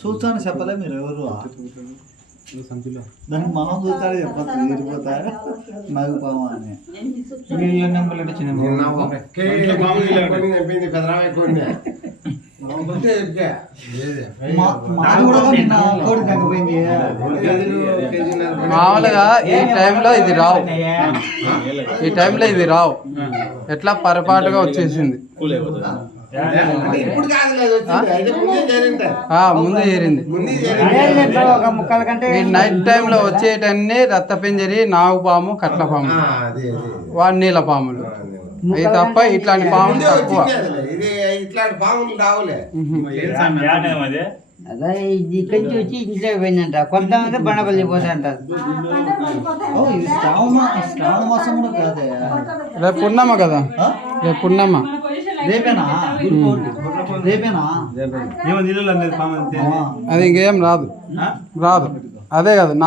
చూస్తాను చెప్పలే మీరు ఎవరు దానికి మొహం చూస్తాడు చెప్పచ్చు తీరిపోతాడు మగపాము అని మామూలుగా ఈ టైంలో ఇది రావు, ఈ టైంలో ఇది రావు, ఎట్లా పొరపాటుగా వచ్చేసింది. ముందు చేరింది. ఈ నైట్ టైంలో వచ్చేటన్ని రక్తపింజరి, నాగుపాము, కట్లపాము, వాడి నీళ్ళ పాములు. అవి తప్ప ఇట్లాంటి పాములు తక్కువ. అదే ఇక్కడి నుంచి వచ్చి ఇంట్లో పోయిందంట. కొంతమంది బండపల్లి పోతా అంటారు. రేపు పున్నమ్మ కదా, రేపు పున్నమ్మ. అది ఇంకేం రాదు, రాదు. అదే కదా.